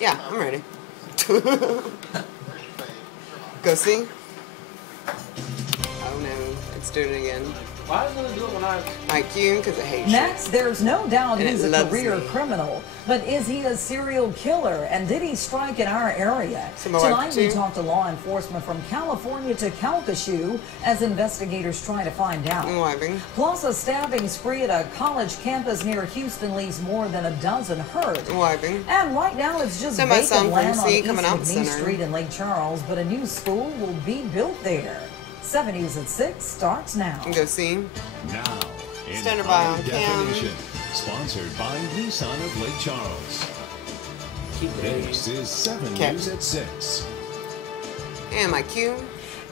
Yeah, I'm ready. Go see. Oh no, it's doing it again. Why doesn't it do it when I... IQ, because it hates Next, there's no doubt And he's it a loves career me. criminal. But is he a serial killer? And did he strike in our area? So my wife Tonight, we too? talked to law enforcement from California to Calcasieu as investigators try to find out. I'm wiping. Plus, a stabbing spree at a college campus near Houston leaves more than a dozen hurt. I'm wiping. And right now, it's just So my son vacant from land on C East coming out McNeese center. Street in Lake Charles, but a new school will be built there. 7 News at 6 starts now. Go see. Now, in Standard by high on cam. definition, sponsored by Nissan of Lake Charles. This is 7 Okay. News at 6. And my Q.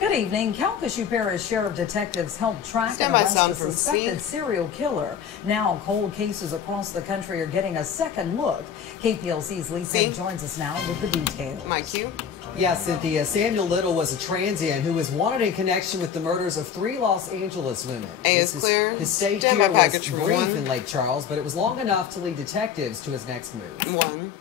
Good evening. Calcasieu Parish Sheriff detectives helped track and Stand by arrest sound a from suspected C. serial killer. Now, cold cases across the country are getting a second look. KPLC's Lisa C. joins us now with the details. My Q. Yeah, Cynthia. Samuel Little was a transient who was wanted in connection with the murders of 3 Los Angeles women. A is clear. His stay Stand here by was package from brief 1. in Lake Charles, but it was long enough to lead detectives to his next move. 1.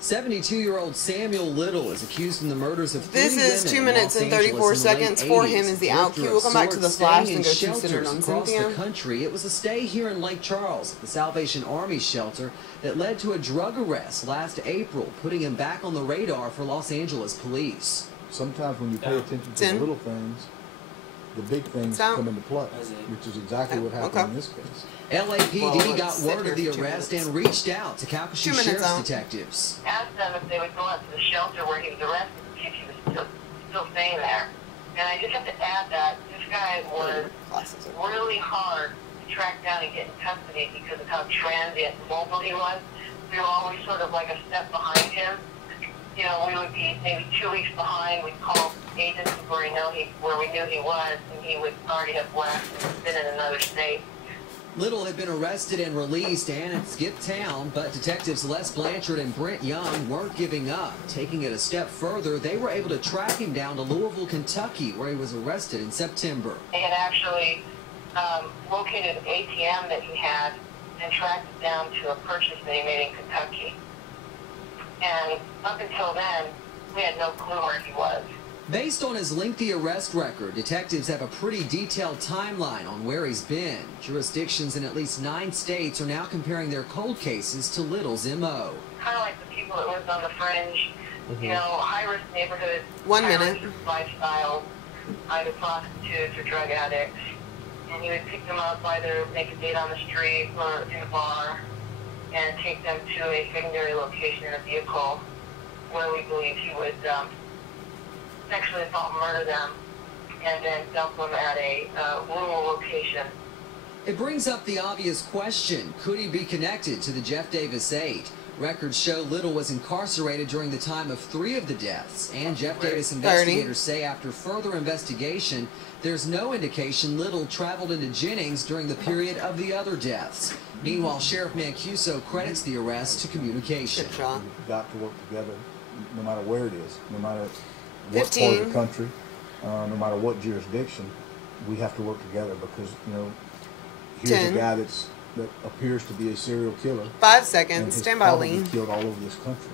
72-year-old Samuel Little is accused in the murders of 3 This is women 2 in minutes Los and Angeles 34 in the late seconds. For 80s. him is the Lived out through cue. a We'll come back to short the flash stay and in go to centered shelters on across Cynthia. the country. It was a stay here in Lake Charles, the Salvation Army shelter, that led to a drug arrest last April, putting him back on the radar for Los Angeles police. Sometimes when you pay attention to the 10. little things, the big things Stop. come into play, which is exactly what happened Okay. in this case. LAPD Well, got sit word here of the for 2 arrest minutes. and reached out to 2 Calcasieu minutes Sheriff's out. detectives. Asked them if they would go out to the shelter where he was arrested to see if he was still staying there. And I just have to add that this guy was Classes are- really hard to track down and get in custody because of how transient and mobile he was. We were always sort of like a step behind him. You know, we would be maybe 2 weeks behind. We'd call agents where we knew he was, and he would already have left and been in another state. Little had been arrested and released and had skipped town, but detectives Les Blanchard and Brent Young weren't giving up. Taking it a step further, they were able to track him down to Louisville, Kentucky, where he was arrested in September. They had actually located an ATM that he had and tracked it down to a purchase that he made in Kentucky. And up until then, we had no clue where he was. Based on his lengthy arrest record, detectives have a pretty detailed timeline on where he's been. Jurisdictions in at least 9 states are now comparing their cold cases to Little's M.O. Kind of like the people that lived on the fringe, you know, high-risk neighborhoods, 1 minute. high-risk lifestyles, either prostitutes or drug addicts. And he would pick them up, either make a date on the street or in a bar, and take them to a secondary location in a vehicle where we believe he would sexually assault and murder them, and then dump them at a rural location. It brings up the obvious question, could he be connected to the Jeff Davis 8? Records show Little was incarcerated during the time of 3 of the deaths, and Jeff Davis investigators say after further investigation, there's no indication Little traveled into Jennings during the period of the other deaths. Meanwhile, Sheriff Mancuso credits the arrest to communication. Good shot. We've got to work together, no matter where it is, no matter what part 15. of the country, no matter what jurisdiction. We have to work together because, you know, here's 10. a guy that appears to be a serial killer. 5 and seconds. has Stand by, probably Lean. killed all over this country,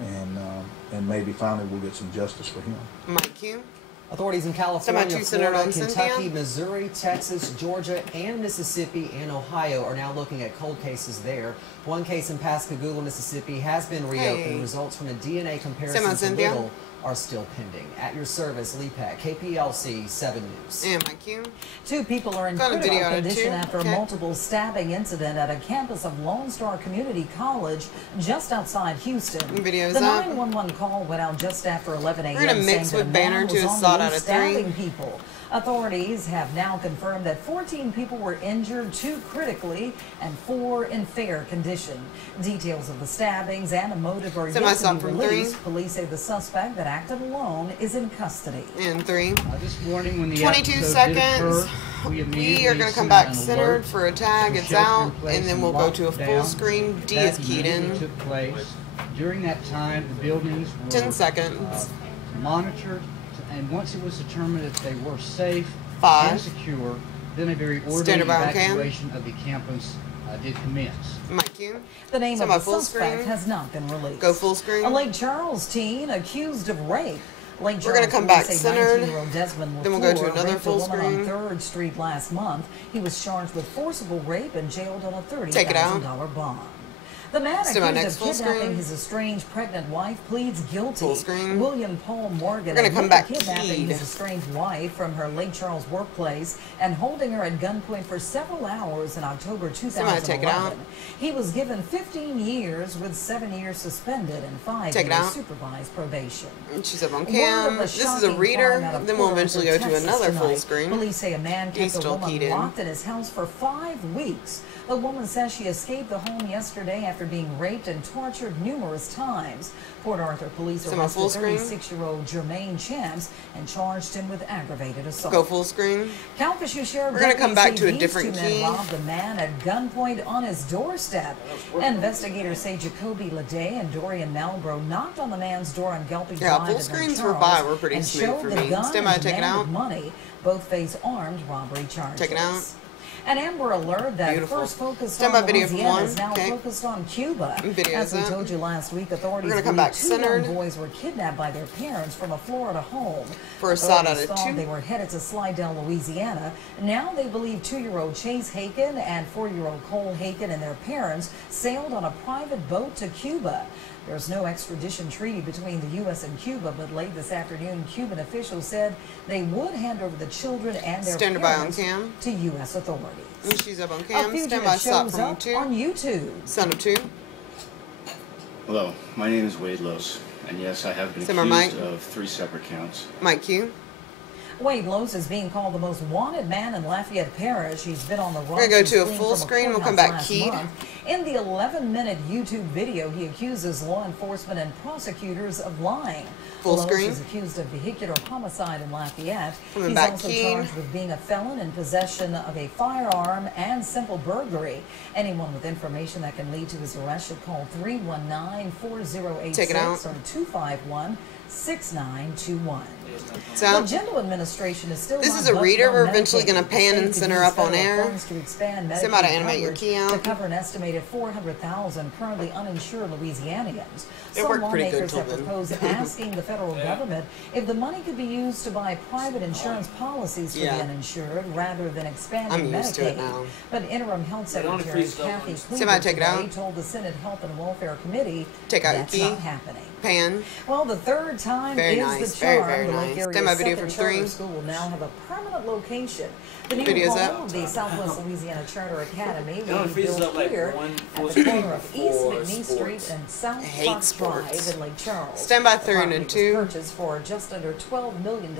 and maybe finally we'll get some justice for him. My Q. Authorities in Somebody California, two centered Florida, on Kentucky, Cynthia? Missouri, Texas, Georgia, and Mississippi and Ohio are now looking at cold cases there. One case in Pascagoula, Mississippi has been reopened. Hey. Results from a DNA comparison to Cynthia? Little are still pending. At your service, Lee Pack, KPLC 7 News. And my Q. 2 people are in Got a critical video of it, condition too. after a Okay. multiple stabbing incident at a campus of Lone Star Community College just outside Houston. Video's the up. 911 call went out just after 11 a.m. We're gonna saying mix that with a Banner man to was a on sawed the out loose of 3. stabbing people. Authorities have now confirmed that 14 people were injured, 2 critically and 4 in fair condition. Details of the stabbings and a motive are yet to Semi-stop be from released. 3. Police say the suspect that acted alone is in custody. And 3. This morning when the 22 episode seconds. did occur, we We are going to come sent back an centered alert for a tag. to It's shelter out. in place And then and we'll go to a lock full down. screen. D That is keyed immediately in. took place. During that time, the buildings were 10 seconds. monitored, and once it was determined that they were safe 5. and secure, then a very orderly Standard by on cam. evacuation of the campus did commence. Mike Q. The name So of my the full suspect screen. has not been released. Go full screen. A Lake Charles teen accused of rape. Lake We're gonna Charles come back police say centered. 19-year-old Desmond Then we'll go to LaFleur another raped full a woman screen. on 3rd Street last month. He was charged with forcible rape and jailed on a Take it out. $30,000 bond. The man To my accused next of full kidnapping screen. his estranged pregnant wife pleads guilty. Full screen. William Paul Morgan We're gonna come admitted back kidnapping keyed. his estranged wife from her Lake Charles workplace and holding her at gunpoint for several hours in October Somebody take it out. 2011. He was given 15 years with 7 years suspended and 5 Take it years out. supervised probation. And she's up on Word of cam. a This is a shocking reader. crime out of Then we'll Port eventually Arthur, go to Texas another full tonight. screen. Police say a man He's kept a still woman keyed in. locked in his house for 5 weeks. The woman says she escaped the home yesterday after being raped and tortured numerous times. Port Arthur police So my full arrested screen? 36-year-old Jermaine Champs and charged him with aggravated assault. Go full screen. Calcasieu Sheriff We're gonna come back to a these different 2 men key. robbed a man at gunpoint on his doorstep. Investigators say Jacoby Leday and Dorian Malbro knocked on the man's door on Gulpy Yeah, Drive full in screens Charles were by were pretty and smooth showed for the me. gun Stand by, and take it demanded out. money. Both face armed robbery charges. Take it out. An Amber Alert that Beautiful. first focused Stand on by video for Louisiana one. is now Okay. focused on Cuba. Video As we is up. told you last week, authorities We're gonna come believe back 2 young centered. boys were kidnapped by their parents from a Florida home. For a shot Authorities out of thought 2. they were headed to Slidell, Louisiana. Now they believe 2-year-old Chase Haken and 4-year-old Cole Haken and their parents sailed on a private boat to Cuba. There's no extradition treaty between the U.S. and Cuba, but late this afternoon, Cuban officials said they would hand over the children and their Stand by on parents cam. to U.S. authorities. And she's up on A cam. Stand fugitive by stop shows from up 2. on YouTube. Son of 2. Hello, my name is Wade Los, and yes, I have been Simmer, accused Mike. of 3 separate counts. Mike Q. Wade Los is being called the most wanted man in Lafayette Parish. He's been on the run. We're gonna go since to a fleeing full from screen. We'll come courthouse back last keyed. month. In the 11-minute YouTube video, he accuses law enforcement and prosecutors of lying. Full Los screen. is accused of vehicular homicide in Lafayette. Coming He's back also keyed. charged with being a felon in possession of a firearm and simple burglary. Anyone with information that can lead to his arrest should call 319-4086 Take it out. or 251-6921. The So General Administration is still This not is a budgeting reader. on We're eventually Medicaid. gonna The pan state and could center use up on federal air. funds to expand Medicaid Somebody animate your coverage key out. to cover an estimated 400,000 currently uninsured Louisianians. It Some worked pretty good lawmakers till have then. proposed asking the federal government if the money could be used to buy private insurance policies for Yeah. the uninsured rather than expanding I'm Medicaid. used to it now. But Interim Health Secretary Kathy Somebody Cleaver take it out. today told the Senate Health and Welfare Committee Take out your that's key. not happening. Pan. Well, the third time Very is nice, the very, charm. very The nice. Lake Area Stand by video Second from Charter 3. School will now have a permanent location. The new Video's home up. of the Southwest Louisiana Charter Academy It will only be freezes built up like here one at full the screen corner of East for McNee Street sports. and South hate Fox sports. Drive in Lake Charles. Stand by The 3 and property 2. was purchased for just under $12 million.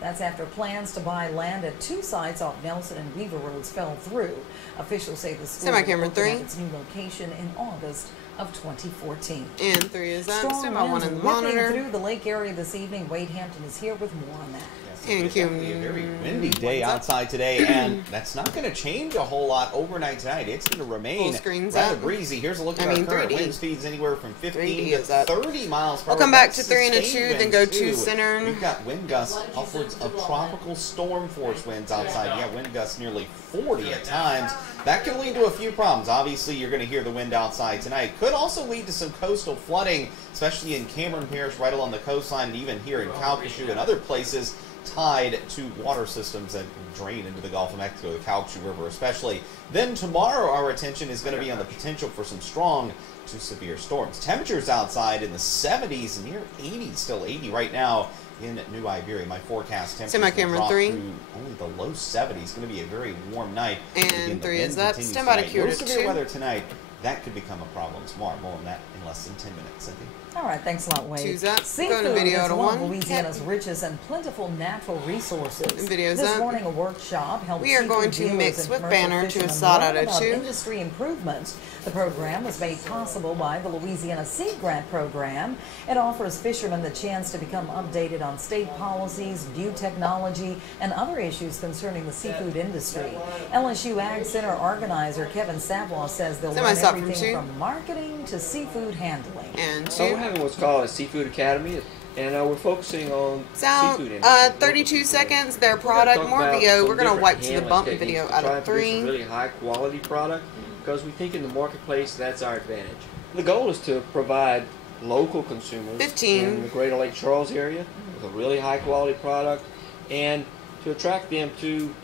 That's after plans to buy land at 2 sites off Nelson and Weaver Roads fell through. Officials say the school will Semi-camera open 3. at its new location in August of 2014. And 3 is up. Strong Stand by 1 winds in the whipping monitor. through the lake area this evening. Wade Hampton is here with more on that. And It's gonna be a very windy day outside today, and that's not going to change a whole lot overnight tonight. It's going to remain Full screen's rather up. breezy. Here's a look at I our mean, current 3D. wind speeds anywhere from 3D 15 is to up. 30 miles per We'll hour. come back That's to 3 and a sustained 2, then winds, go to too. center. We've got wind gusts upwards of tropical storm force winds outside. Yeah, wind gusts nearly 40 at times. That can lead to a few problems. Obviously, you're going to hear the wind outside tonight. Could also lead to some coastal flooding, especially in Cameron Parish, right along the coastline, and even here in Calcasieu and other places tied to water systems that drain into the Gulf of Mexico, the Calcasieu River especially. Then tomorrow, our attention is going to be on the potential for some strong to severe storms. Temperatures outside in the 70s, near 80, still 80 right now in New Iberia. My forecast temperature Semi-camera drop 3. to only the low 70s. Going to be a very warm night. And Again, the 3 wind is up. continues Stand by to tonight. cure No to severe 2. weather tonight. That could become a problem tomorrow. More on that in less than 10 minutes. Cynthia? All right, thanks a lot, Wade. 2's up. Seafood Go to video is to one of 1. Louisiana's richest and plentiful natural resources. And video's this up. morning, a workshop helped We are going seafood to dealers mix and with commercial Banner to a fishermen sod learn out of about 2. industry improvements. The program was made possible by the Louisiana Seed Grant Program. It offers fishermen the chance to become updated on state policies, new technology, and other issues concerning the seafood industry. LSU Ag Center organizer Kevin Savoy says they'll learn Semi-stop from everything 2. from marketing to seafood handling. And So we're 2. having what's called a Seafood Academy, and we're focusing on So, seafood industry. 32 seconds, their We're gonna product, talk more about video. some We're going to different wipe to the handling bump techniques video to out try of and produce a 3. really high quality product because we think in the marketplace that's our advantage. The goal is to provide local consumers 15. in the greater Lake Charles area with a really high quality product, and to attract them to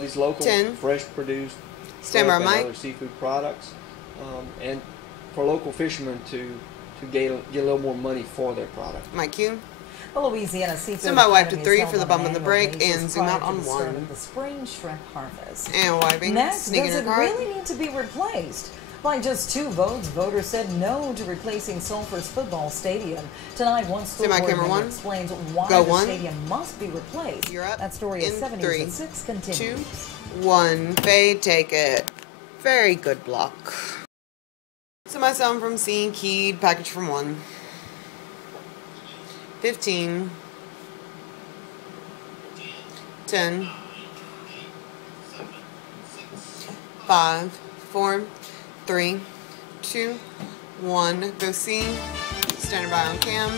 these local 10. fresh produced Stand by, shrimp and Mike. other seafood products, and for local fishermen to get a little more money for their product. Mike Q. The Louisiana Seafood Send my wife to Academy is 3 held for the on bump an on the annual break basis and zoom prior out to on the start 1. of the spring shrimp harvest. And wiping. Next, Sneaking does in it your cart. really need to be replaced? By just 2 votes, voters said no to replacing Sulphur's football stadium. Tonight, one school board camera member 1. explains why Go the 1. stadium must be replaced. You're up. That story is In 7 3, News at 6 continues. 2, 1. Fade, take it. Very good block. Semi-sound from C, keyed, package from 1. 15. 10. 5, 4, 3, 2, 1. Go C. Standing by on cam.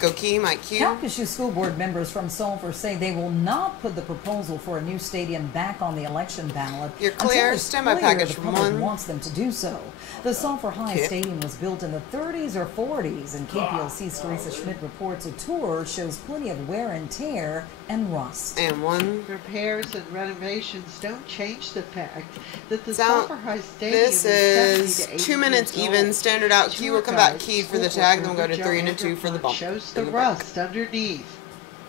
Go key, Mike Q. Calcasieu School Board members from Sulphur say they will not put the proposal for a new stadium back on the election ballot. You're clear. Until it's Stand by clear package the from public 1. wants them to do so. The Sulphur High Okay. Stadium was built in the 30s or 40s, and KPLC's Teresa Schmidt reports a tour shows plenty of wear and tear and rust. And 1. Repairs and renovations don't change the fact that the Sound. Sulphur High Stadium This is 70 to 80 2 minutes years even. old. Standard out. Q will come back keyed for the School tag, board then we'll go to member 3 and a Joe 2 for the bump. shows the in the break. rust underneath.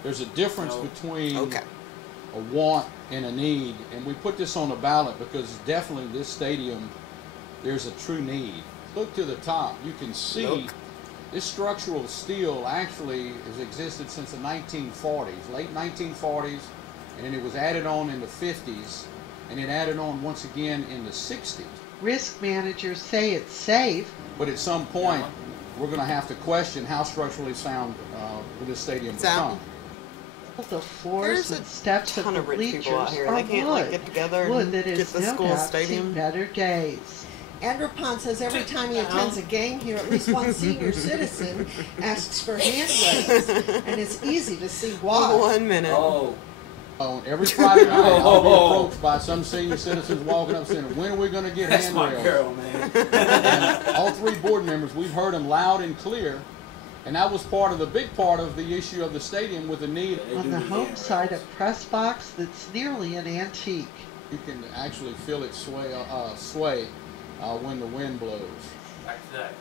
There's a difference between Okay. a want and a need, and we put this on the ballot because definitely this stadium, there's a true need. Look to the top, you can see Look. this structural steel actually has existed since the 1940s, late 1940s, and then it was added on in the 50s, and it added on once again in the 60s. Risk managers say it's safe. But at some point, we're going to have to question how structurally sound will this stadium become. The floors There's and steps ton of of the rich people out bleachers here. are They can't wood. like get together Wood and that get is the no school doubt stadium. seen better days. Andrew Pond says every time he attends a game here, at least one senior citizen asks for hand raise, and it's easy to see why. 1 minute. Every Friday night, I'll be approached by some senior citizens walking up saying, when are we going to get That's handrails? my girl, man. And all 3 board members, we've heard them loud and clear, and that was the big part of the issue of the stadium with the need. On the home side, a press box that's nearly an antique. You can actually feel it sway when the wind blows. Back to that.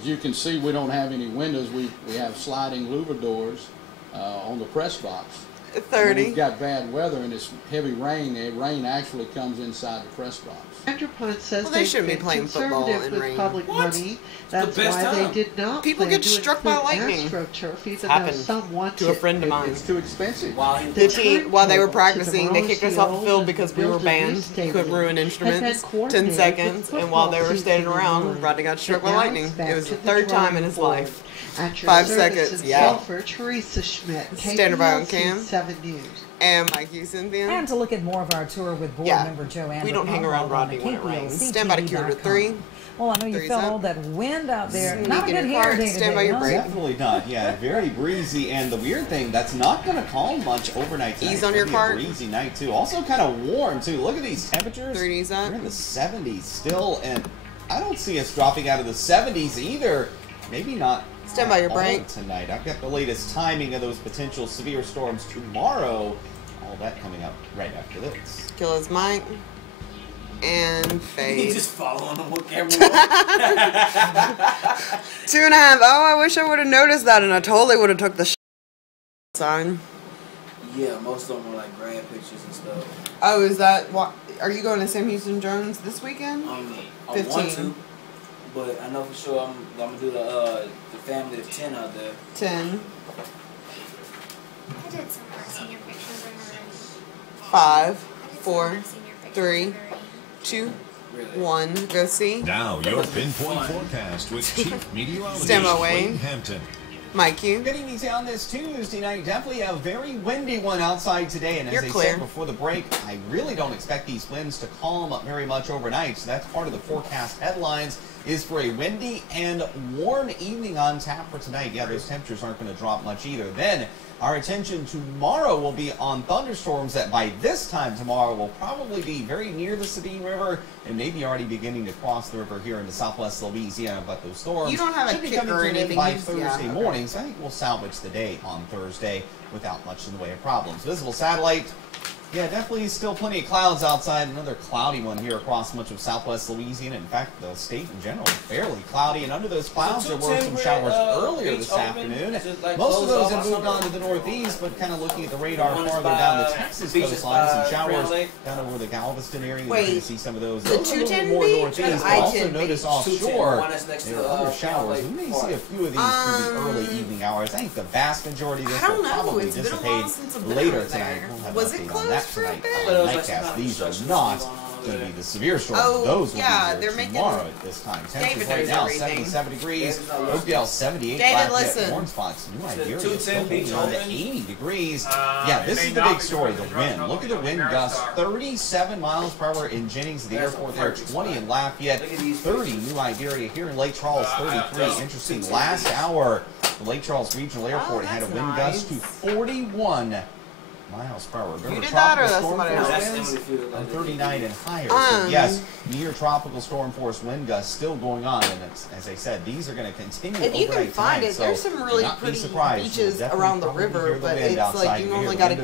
As you can see, we don't have any windows. We have sliding louver doors on the press box. 30. When we've got bad weather and it's heavy rain, the rain actually comes inside the press box. Andrew Pond says Well, they they've shouldn't be been playing football conservative in with rain. public money. That's the best why time. they did not People plan get to struck by include lightning. AstroTurf, even though Happened some want to a friend of mine. It's too expensive. The team, while they were practicing, they kicked us off the field because we were banned. Couldn't ruin instruments. 10 seconds. And while they were standing around, Rodney got struck by lightning. It was the 3rd time in his life. 5 seconds. Yeah. For Teresa Schmidt, Standing by on cam. 7 News. And Mikey Cynthia. And to look at more of our tour with board member Joanne. We don't hang around Rodney when it rains. Stand by to cure to 3. Well, I know you 3's felt up. all that wind out there. Sneak Not a in good your hair cart, day stand by today, your huh? break. Definitely not. Yeah, very breezy, and the weird thing, that's not going to calm much overnight tonight. Ease on your It's gonna cart. be a breezy night too. Also kind of warm too. Look at these temperatures. 3D's up. We're in the 70s still, and I don't see us dropping out of the 70s either. Maybe not. Stand by your at all break. tonight. I've got the latest timing of those potential severe storms tomorrow. All that coming up right after this. Kill his mic. And You fade. just following them with everyone. 2.5. Oh, I wish I would have noticed that, and I totally would have took the sign. Yeah, most of them are like grad pictures and stuff. Oh, is that what? Are you going to Sam Houston Jones this weekend? I want 15. to, but I know for sure I'm gonna do the family of 10 out there. 10. I did some of our senior pictures already. 5, 4, 3, 2, 1. Go see. Now your pinpoint forecast with Chief Meteorologist Stand by, Wayne. Wayne Hampton. Mike, you. Good evening on this Tuesday night. Definitely a very windy one outside today. And as I said before the break, I really don't expect these winds to calm up very much overnight. So that's part of the forecast headlines is for a windy and warm evening on tap for tonight. Yeah, those temperatures aren't going to drop much either. Then our attention tomorrow will be on thunderstorms that by this time tomorrow will probably be very near the Sabine River and maybe already beginning to cross the river here into southwest Louisiana. But those storms should be coming to an end by Thursday morning. So I think we'll salvage the day on Thursday without much in the way of problems. Visible satellite. Yeah, definitely still plenty of clouds outside. Another cloudy one here across much of southwest Louisiana. In fact, the state in general fairly cloudy. And under those clouds, there were some showers earlier this afternoon. Most of those have moved on to the northeast, but kind of looking at the radar farther down the Texas coastline, some showers down over the Galveston area. You're going to see some of those a little more northeast. But also notice offshore, there are other showers. We may see a few of these through the early evening hours. I think the vast majority of this will probably dissipate later tonight. We'll have an update on that tonight on the Nightcast. These are not going to be the severe storms. Those will be here tomorrow at this time. Temperatures right now 77 degrees. Oakdale 78. Lafayette, Warren Spots, New Iberia still holding on to 80 degrees. Yeah, this is the big story, the wind. Look at the wind gusts. 37 miles per hour in Jennings at the airport there. 20 in Lafayette. 30 New Iberia here in Lake Charles. 33. Interesting. Last hour, the Lake Charles Regional Airport had a wind gust to 41 miles per hour. You did that, or that's somebody else? On 39 and higher. So yes, near tropical storm force wind gusts still going on, and it's, as I said, these are going to continue. If you can find it, there's some really pretty beaches around the river, but it's like you normally got to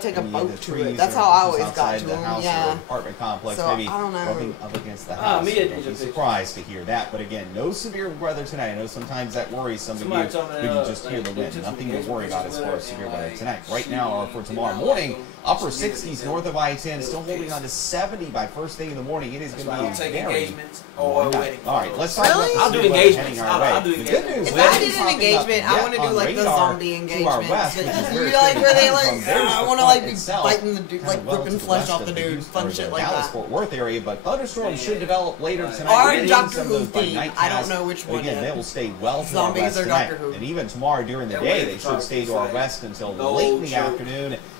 take a boat to it. That's how I always got to them. Yeah. Apartment complex, maybe rubbing up against the house. Don't be surprised to hear that. But again, no severe weather tonight. I know sometimes that worries some of you. We can just hear the wind. Nothing to worry about as far as severe weather tonight. Right now, for tomorrow morning, upper 60s north of I-10, still holding on to 70 by first thing in the morning. It is going to be very warm night. All right, let's talk about the I'll do engagements. I'll do the good news if I did an engagement, I want to do like the zombie engagement. You like where they like, I want to like be biting the dude, like ripping flesh off the dude, fun shit like that. Fort Worth area, but thunderstorms should develop later tonight. Or Doctor Who theme. I don't know which one. Again, they will stay well to our west tonight, and even tomorrow during the day, they should stay to our west until late in the afternoon.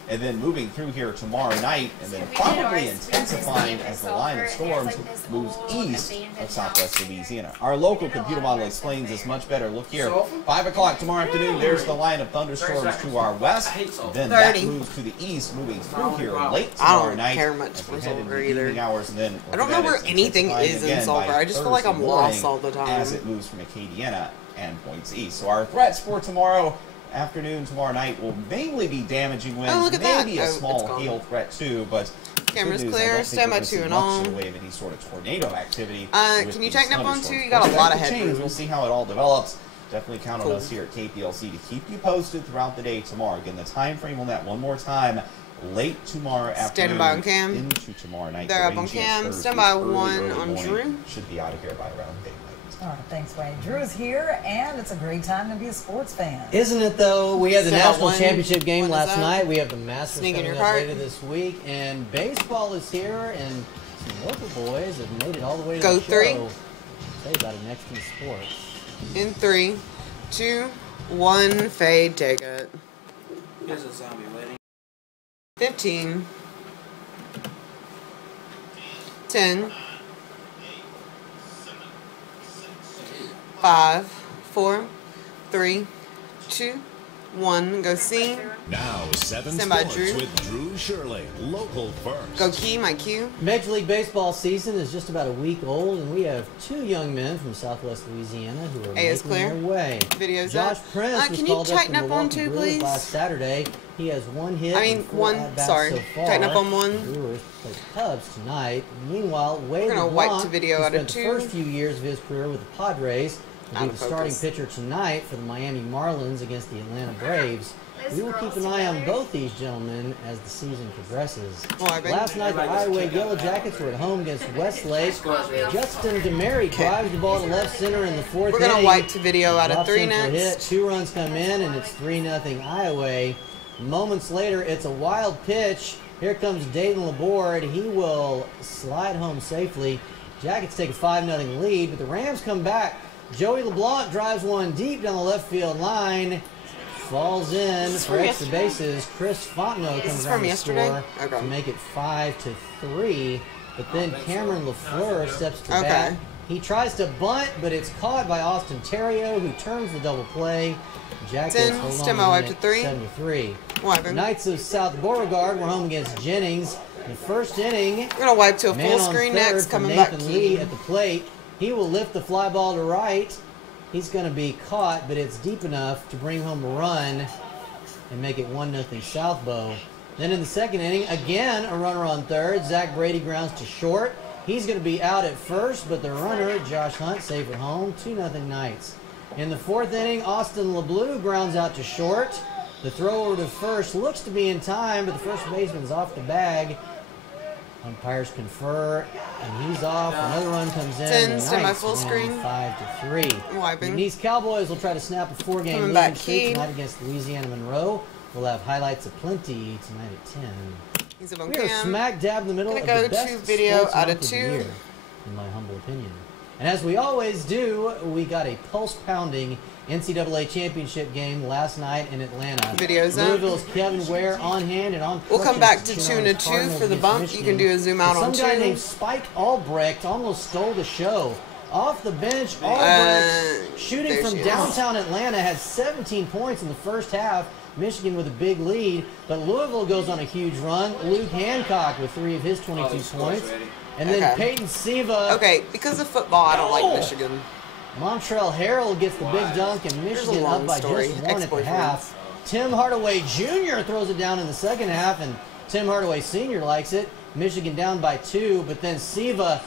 And then moving through here tomorrow night, and then probably intensifying as the line of storms moves east of southwest Louisiana. Our local computer model explains this much better. Look here, 5 o'clock tomorrow afternoon, there's the line of thunderstorms to our west. Then that moves to the east, moving through here late tomorrow night. I don't care much for Sulphur either. Hours, and then I don't know where anything is in Sulphur. I just feel like I'm lost all the time. As it moves from Acadiana and points east. So our threats for tomorrow afternoon, tomorrow night will mainly be damaging winds, maybe a small hail threat too, but camera's clear, stand by 2 and all. In the way of any sort of tornado activity. Can you tighten up on 2? You got a lot of headroom. We'll see how it all develops. Definitely count on us here at KPLC to keep you posted throughout the day tomorrow. Again, the time frame on that one more time. Late tomorrow afternoon. Standing by on Cam. Into tomorrow night. They're up on Cam. Stand by 1 on Drew. Should be out of here by around daylight. All right, thanks, Wayne. Drew is here, and it's a great time to be a sports fan. Isn't it, though? We had the national championship game last night. We have the Masters coming up later this week, and baseball is here, and some local boys have made it all the way to the show. Go 3. Tell you about it next in sports. In 3, 2, 1, fade, take it. Here's a zombie waiting. 15, 10, 5, 4, 3, 2, 1. Go C. Now 7 Stand by, Sports Drew. with Drew Shirley, local first. Go Key, my cue. Major League Baseball season is just about a week old, and we have 2 young men from Southwest Louisiana who are making their way. Video's Josh up. Prince was Can called you up tighten from up on Milwaukee 2, Brewers please? last Saturday. He has 1 hit. I mean, and 4 1. at-bats Sorry. So far. Tighten up on 1. The Brewers play the Cubs tonight. Meanwhile, Wade We're gonna LeBlanc, wipe the video who out of spent the 2. first few years of his career with the Padres, will be the starting pitcher tonight for the Miami Marlins against the Atlanta Braves. We will keep an eye on both these gentlemen as the season progresses. Last night, the Iowa Yellow Jackets were at home against Westlake. Justin DeMary drives the ball to left center in the 4th inning. We're going to wipe the video out of 3 next. Hit. 2 runs come in, and it's 3-0 Iowa. Moments later, it's a wild pitch. Here comes Dayton Laborde. He will slide home safely. Jackets take a 5-0 lead, but the Rams come back Joey LeBlanc drives one deep down the left field line. Falls in for extra bases. Chris Fontenot comes around the score to make it 5-3. But then Cameron LaFleur steps to bat. He tries to bunt, but it's caught by Austin Terrio, who turns the double play. Jackets hold on to 7-3. The Knights of South Beauregard were home against Jennings. In the first inning, we're gonna wipe to a full screen next. Coming back, Nathan Lee at the plate. He will lift the fly ball to right. He's going to be caught, but it's deep enough to bring home a run and make it 1-0 Southbow. Then in the second inning, again a runner on third. Zach Brady grounds to short. He's going to be out at first, but the runner, Josh Hunt, safe at home. 2-0 Knights. In the fourth inning, Austin LeBlue grounds out to short. The throw over to first looks to be in time, but the first baseman's off the bag. Umpires confer, and he's off. Another run comes in. 10 semi-full screen. 5-3. These Cowboys will try to snap a 4-game losing streak tonight against Louisiana Monroe. We'll have highlights aplenty tonight at 10. We are smack dab in the middle of the best video out of 2, in my humble opinion. And as we always do, we got a pulse-pounding NCAA championship game last night in Atlanta. Louisville's Kevin Ware on hand and on. We'll come back to Tuna 2 for the bump. You can do a zoom out on 2. Some guy named Spike Albrecht almost stole the show. Off the bench, Albrecht shooting from downtown Atlanta has 17 points in the first half. Michigan with a big lead, but Louisville goes on a huge run. Luke Hancock with 3 of his 22 points. And then Peyton Siva. Okay, because of football, I don't like Michigan. Montrell Harrell gets the big dunk, and Michigan up by just 1 at the half. Tim Hardaway Jr. throws it down in the second half, and Tim Hardaway Sr. likes it. Michigan down by 2, but then Siva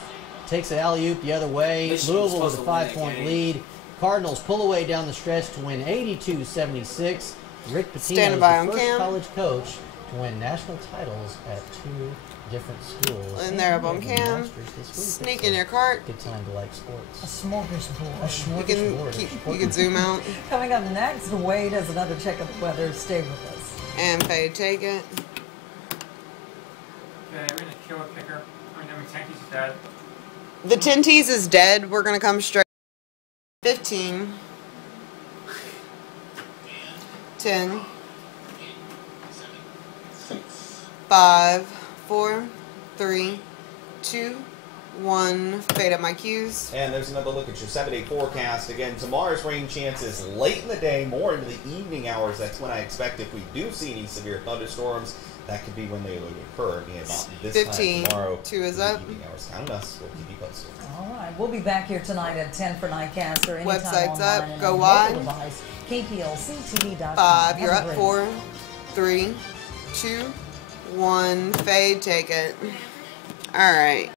takes an alley-oop the other way. Louisville with a 5-point lead. Cardinals pull away down the stretch to win 82-76. Rick Pitino is the first college coach to win national titles at 2 different schools. And they're up on cam. Sneak in your cart. Good time to like sports. A smorgasbord. You can zoom out. Coming up next, Wade has another check of the weather. Stay with us. And Fade, take it. Okay, we're gonna kill a kicker. I mean, Tanky's is dead. The 10 T's is dead. We're gonna come straight. 15. 10. 5, 4, 3, 2, 1. Fade up my cues. And there's another look at your 7-day forecast. Again, tomorrow's rain chances late in the day, more into the evening hours. That's when I expect if we do see any severe thunderstorms, that could be when they would occur. Again, about this 15. time tomorrow. 2 is up. Evening hours. Count us. We'll keep you posted. All right. We'll be back here tonight at 10 for Nightcast or anytime Website's online up. Go wide. Device, KPLC-TV.com. 5. You're up. 4, 3, 2, 1. Fade. Take it. All right.